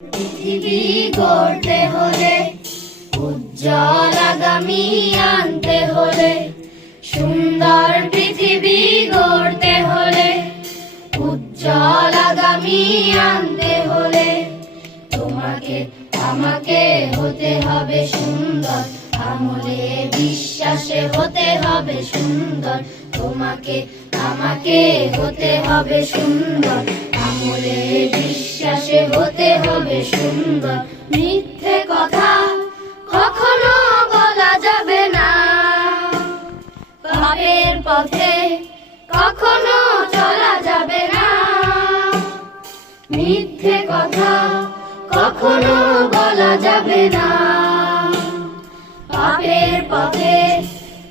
পৃথিবী গড়তে হলে, উজ্জ্বল আগামী আনতে হলে, সুন্দর পৃথিবী গড়তে হলে, উজ্জ্বল আগামী আনতে হলে, তোমাকে আমাকে হতে হবে সুন্দর, আমলে বিশ্বাসে হতে হবে সুন্দর। তোমাকে আমাকে হতে হবে সুন্দর, আমলে বিশ্বাসে হতে হবে সুন্দর। মিথ্যে কথা কখনো বলা যাবে না, পাপের পথে কখনো চলা যাবে না। মিথ্যে কথা কখনো বলা যাবে না, পাপের পথে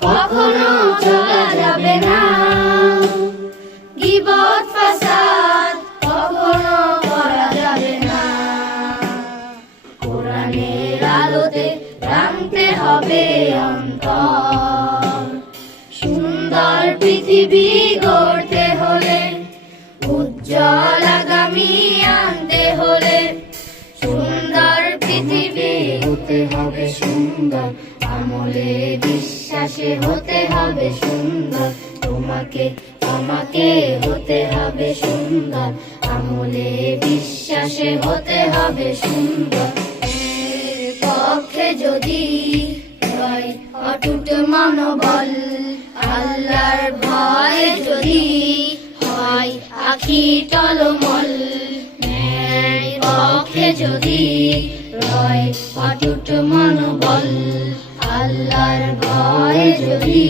কখনো চলা যাবে না। গীবত ফাসাদ কখনো করা যাবে না, কোরআনের আলোতে রাঙতে হবে অন্তর। সুন্দর পৃথিবী গড়তে হলে, উজ্জ্বল আগামী আনতে হলে, সুন্দর পৃথিবী হতে হবে সুন্দর, আমলে বিশ্বাসে হতে হবে সুন্দর। তোমাকে আমাকে হতে হবে সুন্দর, আমলে বিশ্বাসে হতে হবে সুন্দর। পক্ষে যদি হয় অটুট মনোবল, আল্লাহর ভয় যদি হয় আখি টলমল, পক্ষে যদি রয় অটুট মনোবল, আল্লাহর ভয় যদি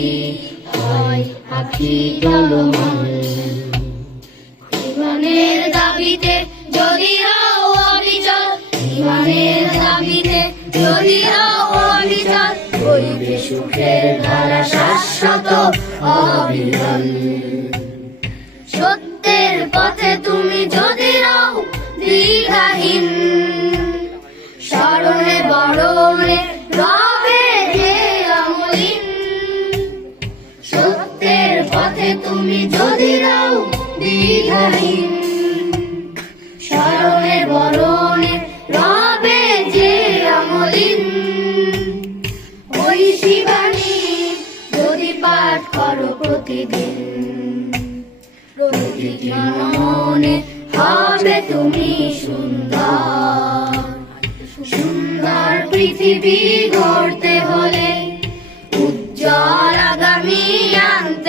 হয় আখি টলমল। ইমানের দাবিতে যদি হও অবিচল, ইমানের দাবিতে যদি হও অবিচল, বইবে সুখের ধারা শাশ্বত অবিরল। সত্যের পথে তুমি যদি রও দ্বিধাহীন, স্মরণে বরণে রবে যে অমলিন। সত্যের পথে তুমি যদি রও দ্বিধাহীন, স্মরণে বরণে রবে যে অমলিন। ওই শিবানী যদি পাঠ করো প্রতিদিন, প্রতিটি মনে হবে তুমি সুন্দর। সুন্দর পৃথিবী গড়তে হলে, উজ্জ্বল আগামী আনতে